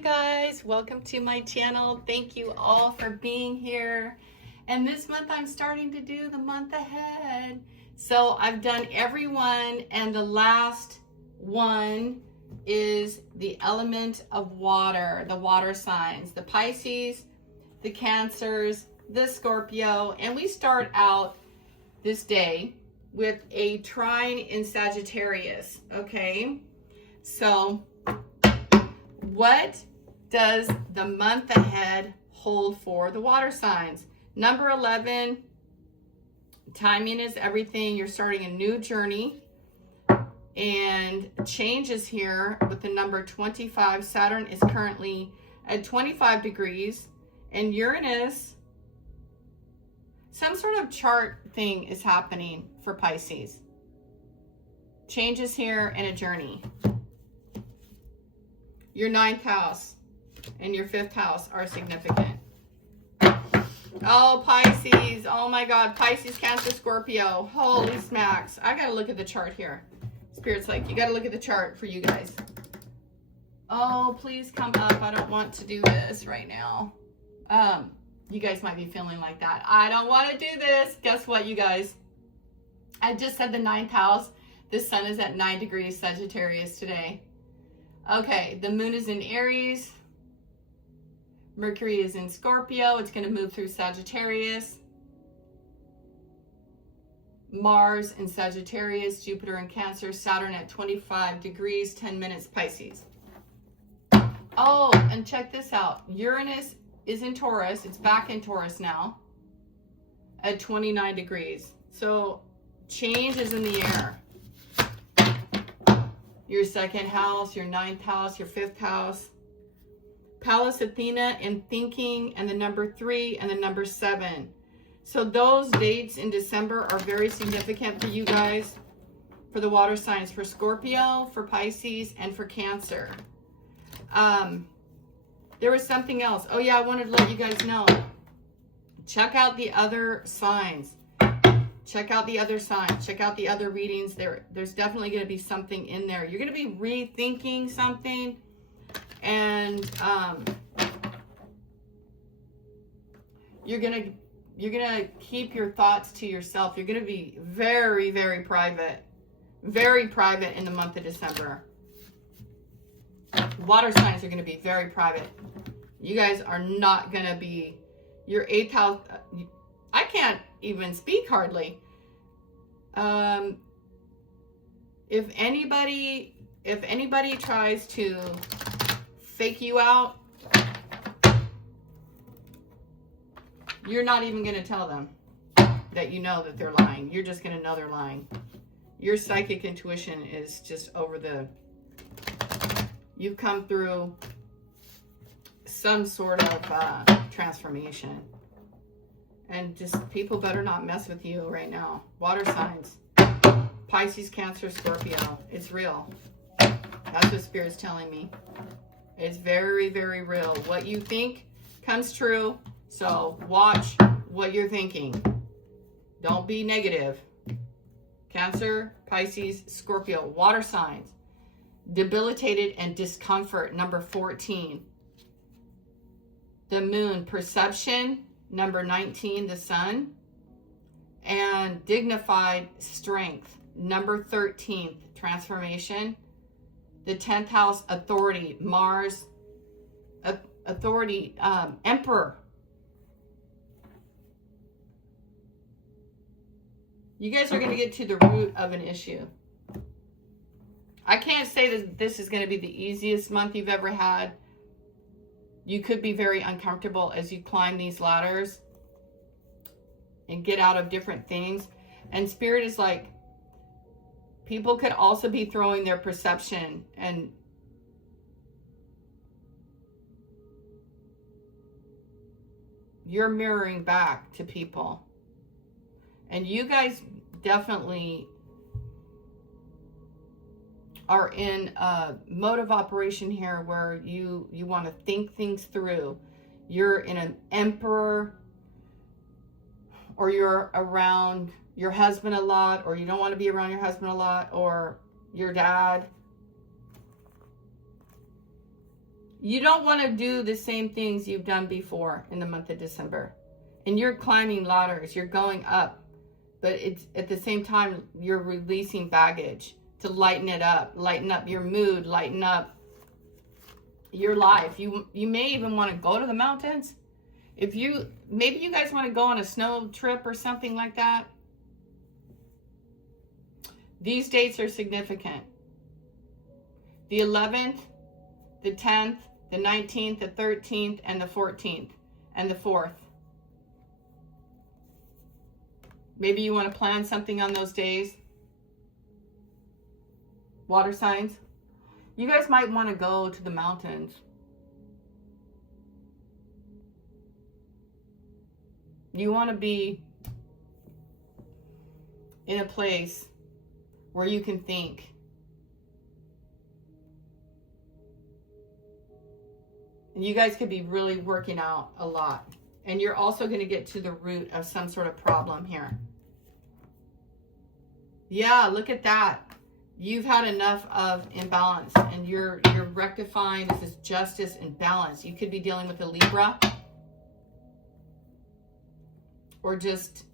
you guys, welcome to my channel. Thank you all for being here. And this month I'm starting to do the month ahead. So I've done every one, and the last one is the element of water, the water signs, the Pisces, the Cancers, the Scorpio, and we start out this day with a trine in Sagittarius, okay? So what does the month ahead hold for the water signs? Number 11, timing is everything. You're starting a new journey, and changes here with the number 25. Saturn is currently at 25 degrees, and Uranus, some sort of chart thing is happening for Pisces. Changes here and a journey. Your 9th house and your 5th house are significant. Oh, Pisces. Oh my God. Pisces, Cancer, Scorpio. Holy smacks. I got to look at the chart here. Spirit's like, you got to look at the chart for you guys. Oh, please come up. I don't want to do this right now. You guys might be feeling like that. I don't want to do this. Guess what, you guys? I just said the 9th house. The sun is at 9 degrees Sagittarius today. Okay, the moon is in Aries. Mercury is in Scorpio. It's going to move through Sagittarius. Mars in Sagittarius, Jupiter in Cancer, Saturn at 25 degrees, 10 minutes Pisces. Oh, and check this out. Uranus is in Taurus. It's back in Taurus now at 29 degrees. So change is in the air. Your 2nd house, your 9th house, your 5th house. Pallas Athena in thinking, and the number 3 and the number 7. So those dates in December are very significant for you guys, for the water signs, for Scorpio, for Pisces, and for Cancer. There was something else. Oh yeah, I wanted to let you guys know. Check out the other signs. Check out the other signs. Check out the other readings. There's definitely going to be something in there. You're going to be rethinking something, and you're going to keep your thoughts to yourself. You're going to be very, very private in the month of December. Water signs are going to be very private. You guys are not going to be your 8th house. I can't even speak hardly. If anybody tries to fake you out, you're not even going to tell them that you know that they're lying. You're just going to know they're lying. Your psychic intuition is just over the... You've come through some sort of transformation. And just people better not mess with you right now. Water signs. Pisces, Cancer, Scorpio. It's real. That's what Spirit's telling me. It's very, very real. What you think comes true. So watch what you're thinking. Don't be negative. Cancer, Pisces, Scorpio. Water signs. Debilitated and discomfort. Number 14. The moon. Perception. Number 19, the sun. And dignified strength. Number 13, transformation. The 10th house, authority. Mars, authority, emperor. You guys are going to get to the root of an issue. I can't say that this is going to be the easiest month you've ever had. You could be very uncomfortable as you climb these ladders and get out of different things. And Spirit is like, people could also be throwing their perception, and you're mirroring back to people. And you guys definitely are in a mode of operation here where you want to think things through. You're in an emperor, or you're around your husband a lot, or you don't want to be around your husband a lot, or your dad. You don't want to do the same things you've done before in the month of December. And you're climbing ladders, you're going up, but it's at the same time you're releasing baggage to lighten it up, lighten up your mood, lighten up your life. You may even want to go to the mountains. Maybe you guys want to go on a snow trip or something like that. These dates are significant. The 11th, the 10th, the 19th, the 13th, and the 14th, and the 4th. Maybe you want to plan something on those days. Water signs. You guys might want to go to the mountains. You want to be in a place where you can think. And you guys could be really working out a lot. And you're also going to get to the root of some sort of problem here. Yeah, look at that. You've had enough of imbalance and you're rectifying. This is justice and balance. You could be dealing with a Libra or just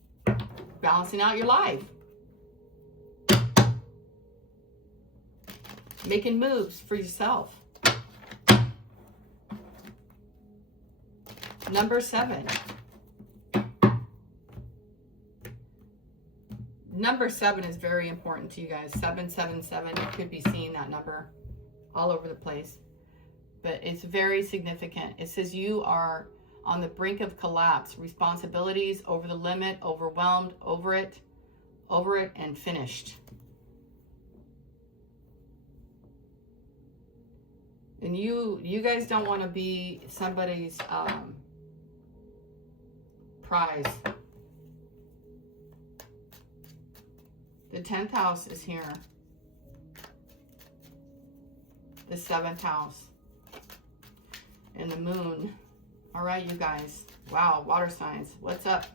balancing out your life. Making moves for yourself. Number 7. Number 7 is very important to you guys. 777. You could be seeing that number all over the place. But it's very significant. It says you are on the brink of collapse. Responsibilities over the limit, overwhelmed, over it, and finished. And you guys don't want to be somebody's prize. The 10th house is here. The 7th house. And the moon. All right, you guys. Wow, water signs. What's up?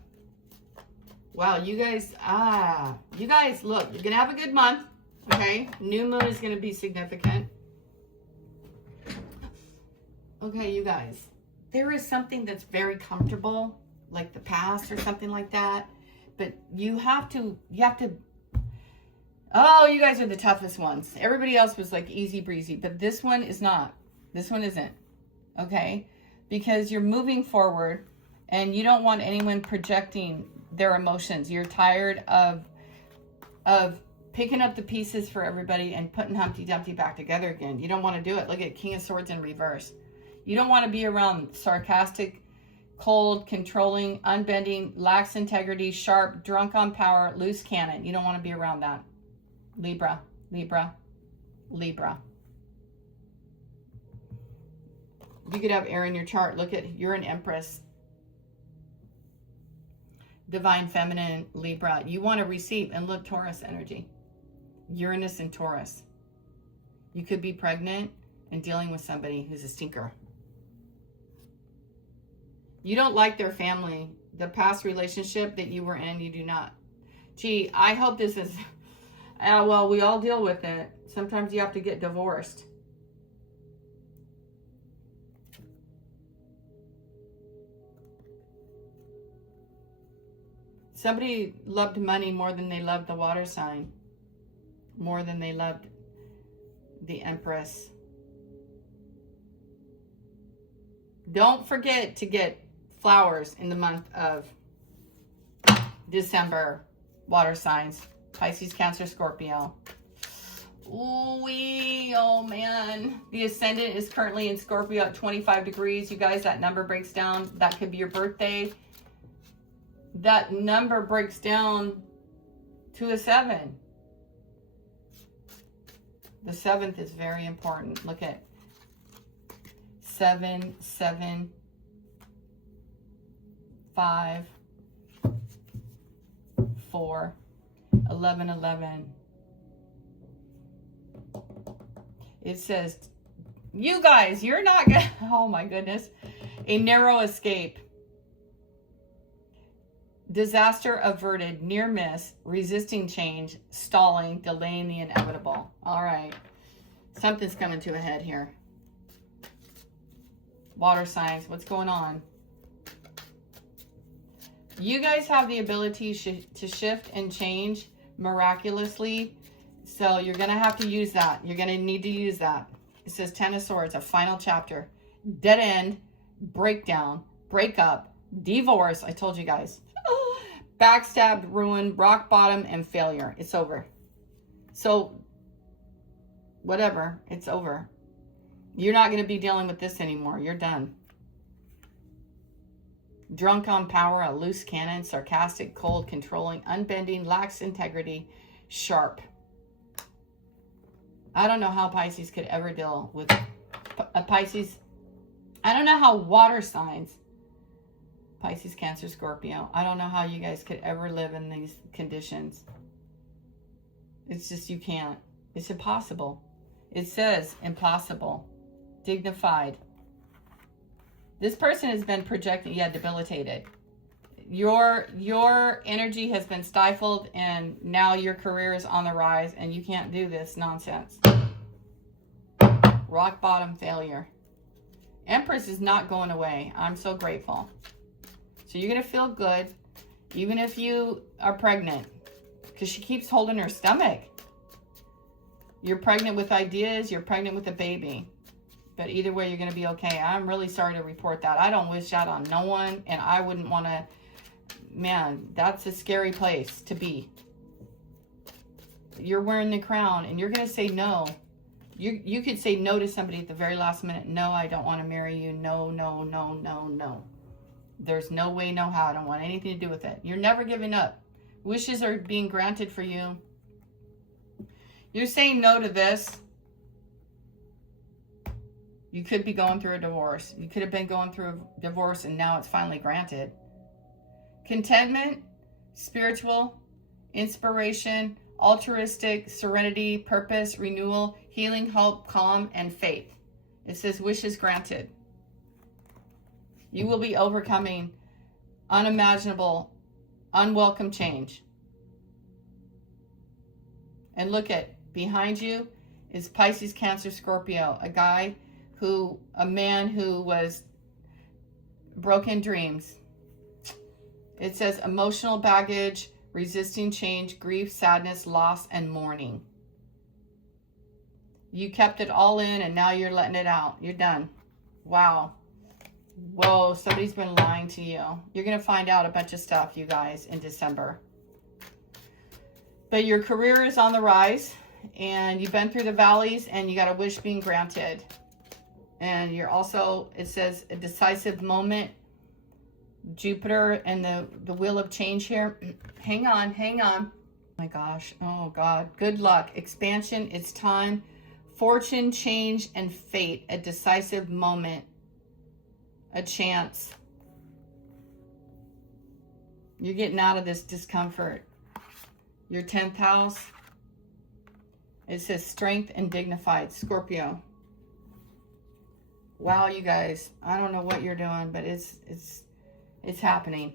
Wow, you guys, look, you're going to have a good month. Okay, new moon is going to be significant. Okay, you guys, there is something that's very comfortable, like the past or something like that. But you have to, oh, you guys are the toughest ones. Everybody else was like easy breezy, but this one is not. This one isn't, okay? Because you're moving forward and you don't want anyone projecting their emotions. You're tired of picking up the pieces for everybody and putting Humpty Dumpty back together again. You don't want to do it. Look at King of Swords in reverse. You don't want to be around sarcastic, cold, controlling, unbending, lacks integrity, sharp, drunk on power, loose cannon. You don't want to be around that. Libra, Libra, Libra. You could have air in your chart. Look at, you're an Empress. Divine Feminine, Libra. You want to receive, and look, Taurus energy. Uranus and Taurus. You could be pregnant and dealing with somebody who's a stinker. You don't like their family. The past relationship that you were in, you do not. Gee, I hope this is, well, we all deal with it. Sometimes you have to get divorced. Somebody loved money more than they loved the water sign. More than they loved the Empress. Don't forget to get flowers in the month of December. Water signs. Pisces, Cancer, Scorpio. Ooh-wee, oh man. The ascendant is currently in Scorpio at 25 degrees. You guys, that number breaks down. That could be your birthday. That number breaks down to a 7. The 7th is very important. Look at 7, 7, 5, 4, 11, 11. It says, you guys, you're not gonna, oh my goodness, a narrow escape. Disaster averted, near miss, resisting change, stalling, delaying the inevitable. All right. Something's coming to a head here. water signs, what's going on? You guys have the ability to shift and change miraculously. So you're going to have to use that. You're going to need to use that. It says 10 of Swords, a final chapter. Dead end, breakdown, breakup, divorce. I told you guys. Backstabbed, ruin, rock bottom, and failure. It's over. So, whatever. It's over. You're not going to be dealing with this anymore. You're done. Drunk on power, a loose cannon, sarcastic, cold, controlling, unbending, lacks integrity, sharp. I don't know how Pisces could ever deal with a Pisces. I don't know how water signs, Pisces, Cancer, Scorpio. I don't know how you guys could ever live in these conditions. It's just, you can't. It's impossible. It says impossible. Dignified. This person has been projected, debilitated. Your energy has been stifled, and now your career is on the rise, and you can't do this nonsense. Rock bottom, failure. Empress is not going away. I'm so grateful. So you're going to feel good, even if you are pregnant, because she keeps holding her stomach. You're pregnant with ideas. You're pregnant with a baby. But either way, you're going to be okay. I'm really sorry to report that. I don't wish that on no one, and I wouldn't want to. Man, that's a scary place to be. You're wearing the crown, and you're going to say no. You could say no to somebody at the very last minute. No, I don't want to marry you. No, no, no, no, no. There's no way, no how. I don't want anything to do with it. You're never giving up. Wishes are being granted for you. You're saying no to this. You could be going through a divorce. You could have been going through a divorce, and now it's finally granted. Contentment, spiritual, inspiration, altruistic, serenity, purpose, renewal, healing, hope, calm, and faith. It says wishes granted. You will be overcoming unimaginable, unwelcome change. And look at behind you is Pisces, Cancer, Scorpio, a man who was broken dreams. It says emotional baggage, resisting change, grief, sadness, loss, and mourning. You kept it all in, and now you're letting it out. You're done. Wow. Whoa, somebody's been lying to you. You're going to find out a bunch of stuff, you guys, in December. But your career is on the rise, and you've been through the valleys, and you got a wish being granted. And you're also, it says, a decisive moment. Jupiter and the wheel of change here. Hang on. Oh my gosh. Oh God. Good luck. Expansion. It's time. Fortune, change, and fate. A decisive moment. A chance. You're getting out of this discomfort. Your 10th house. It says strength and dignified. Scorpio. Wow, you guys. I don't know what you're doing, but it's happening.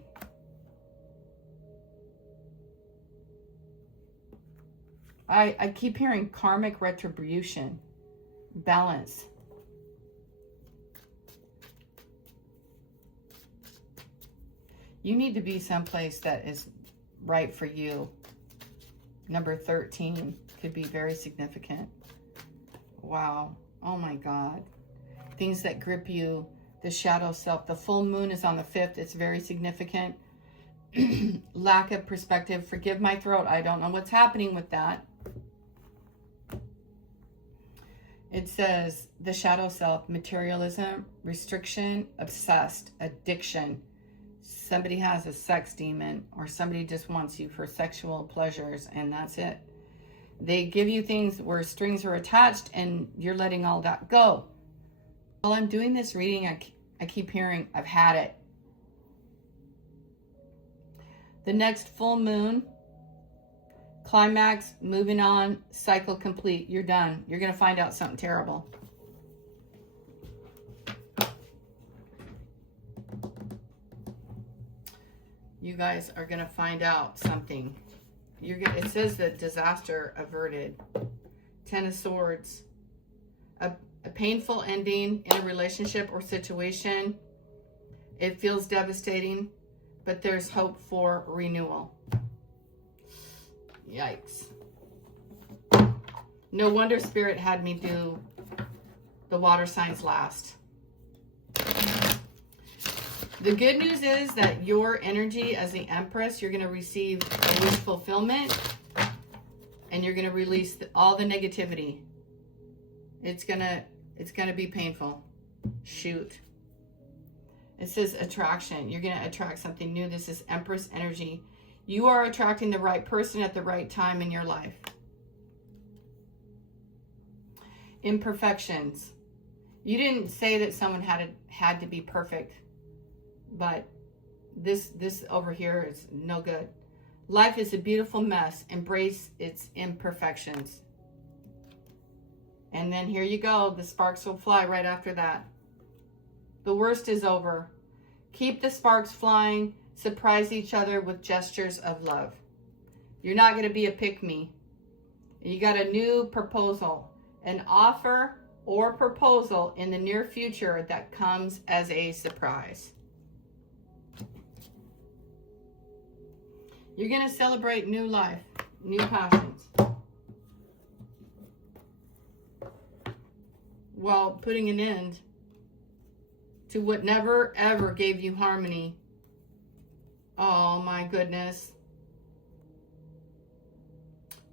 I keep hearing karmic retribution, balance. You need to be someplace that is right for you. Number 13 could be very significant. Wow. Oh my God. Things that grip you. The shadow self. The full moon is on the 5th. It's very significant. Lack of perspective. Forgive my throat. I don't know what's happening with that. It says the shadow self. Materialism, restriction, obsessed, addiction. Somebody has a sex demon, or somebody just wants you for sexual pleasures, and that's it. They give you things where strings are attached, and you're letting all that go. While I'm doing this reading, I keep hearing, I've had it. The next full moon, climax, moving on, cycle complete. You're done. You're going to find out something terrible. You guys are going to find out something. It says that disaster averted. 10 of Swords. A painful ending in a relationship or situation. It feels devastating, but there's hope for renewal. Yikes. No wonder Spirit had me do the water signs last. The good news is that your energy as the Empress, you're going to receive a wish fulfillment, and you're going to release all the negativity. It's going to be painful. Shoot. It says attraction. You're going to attract something new. This is Empress energy. You are attracting the right person at the right time in your life. Imperfections. You didn't say that someone had to be perfect, but this over here is no good. Life is a beautiful mess. Embrace its imperfections. And then here you go. The sparks will fly right after that. The worst is over. Keep the sparks flying. Surprise each other with gestures of love. You're not going to be a pick-me. You got a new proposal, an offer or proposal in the near future that comes as a surprise. You're going to celebrate new life, new passions, while putting an end to what never ever gave you harmony. Oh my goodness.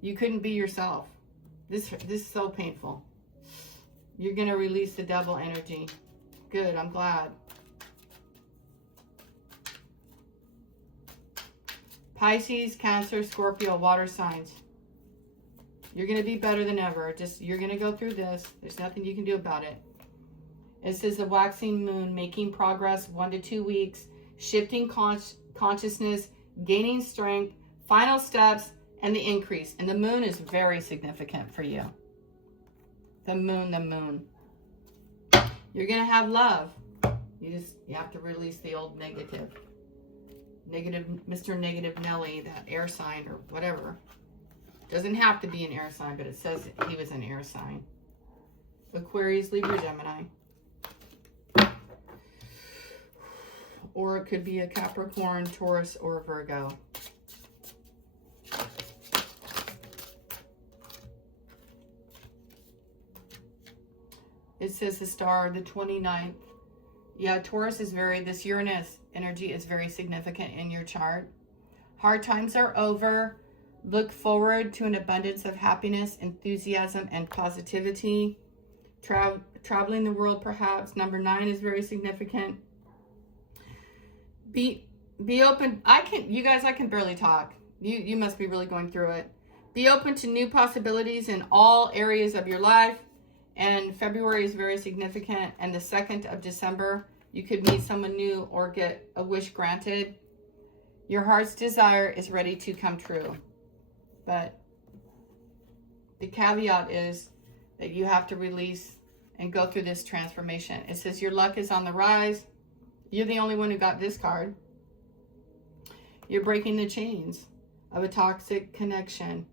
You couldn't be yourself. This is so painful. You're going to release the devil energy. Good, I'm glad. Pisces, Cancer, Scorpio, water signs. You're going to be better than ever. You're going to go through this. There's nothing you can do about it. It says the waxing moon, making progress 1 to 2 weeks, shifting consciousness, gaining strength, final steps, and the increase. And the moon is very significant for you. The moon. You're going to have love. You have to release the old negative, Mr. Negative Nelly, that air sign or whatever. Doesn't have to be an air sign, but it says he was an air sign. Aquarius, Libra, Gemini. Or it could be a Capricorn, Taurus, or Virgo. It says the star, the 29th. Yeah, Taurus is this Uranus energy is very significant in your chart. Hard times are over. Look forward to an abundance of happiness, enthusiasm, and positivity. Traveling the world, perhaps. Number 9 is very significant. Be open. You guys, I can barely talk. You must be really going through it. Be open to new possibilities in all areas of your life. And February is very significant. And the 2nd of December, you could meet someone new or get a wish granted. Your heart's desire is ready to come true. But the caveat is that you have to release and go through this transformation. It says your luck is on the rise. You're the only one who got this card. You're breaking the chains of a toxic connection.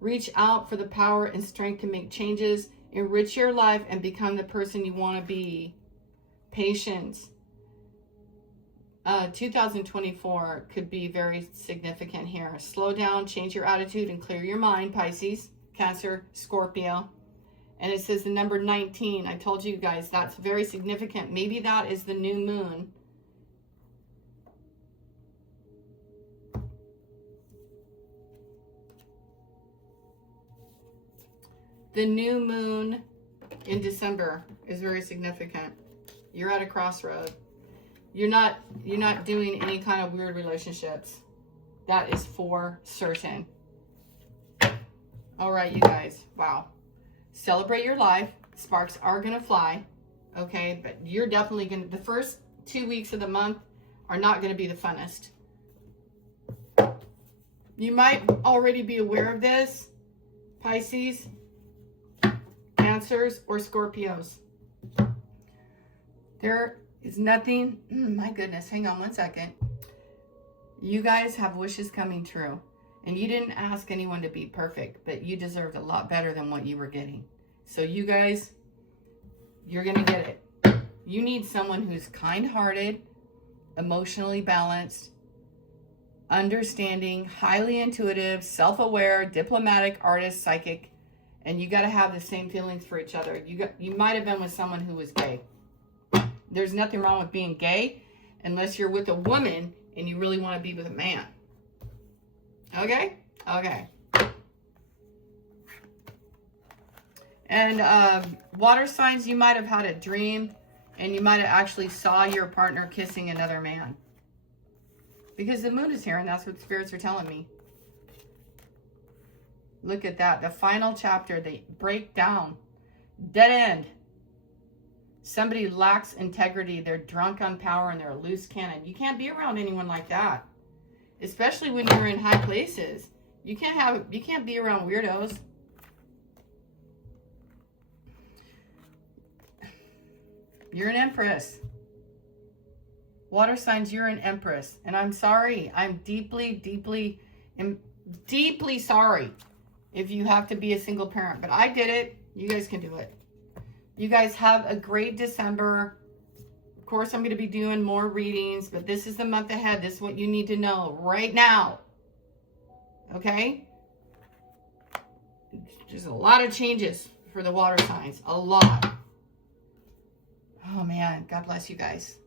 Reach out for the power and strength to make changes. Enrich your life and become the person you want to be. Patience. 2024 could be very significant here. Slow down, change your attitude, and clear your mind, Pisces, Cancer, Scorpio. And it says the number 19. I told you guys that's very significant. Maybe that is the new moon. The new moon in December is very significant. You're at a crossroad. You're not doing any kind of weird relationships. That is for certain. All right, you guys. Wow. Celebrate your life. Sparks are going to fly. Okay, but you're definitely going to... The first 2 weeks of the month are not going to be the funnest. You might already be aware of this, Pisces, Cancers, or Scorpios. There is nothing... my goodness, hang on one second. You guys have wishes coming true. And you didn't ask anyone to be perfect, but you deserved a lot better than what you were getting. So you guys, You're going to get it. You need someone who's kind-hearted, emotionally balanced, understanding, highly intuitive, self-aware, diplomatic, artist, psychic, and you got to have the same feelings for each other. You might have been with someone who was gay. There's nothing wrong with being gay unless you're with a woman and you really want to be with a man. Okay? Okay. And water signs, you might have had a dream and you might have actually saw your partner kissing another man. Because the moon is here and that's what spirits are telling me. Look at that. The final chapter, they break down. Dead end. Somebody lacks integrity. They're drunk on power and they're a loose cannon. You can't be around anyone like that. Especially when you're in high places. You can't be around weirdos. You're an empress. Water signs, you're an empress. And I'm sorry. I'm deeply sorry if you have to be a single parent. But I did it. You guys can do it. You guys have a great December. Of course, I'm going to be doing more readings. But this is the month ahead. This is what you need to know right now. Okay? There's a lot of changes for the water signs. A lot. Oh, man. God bless you guys.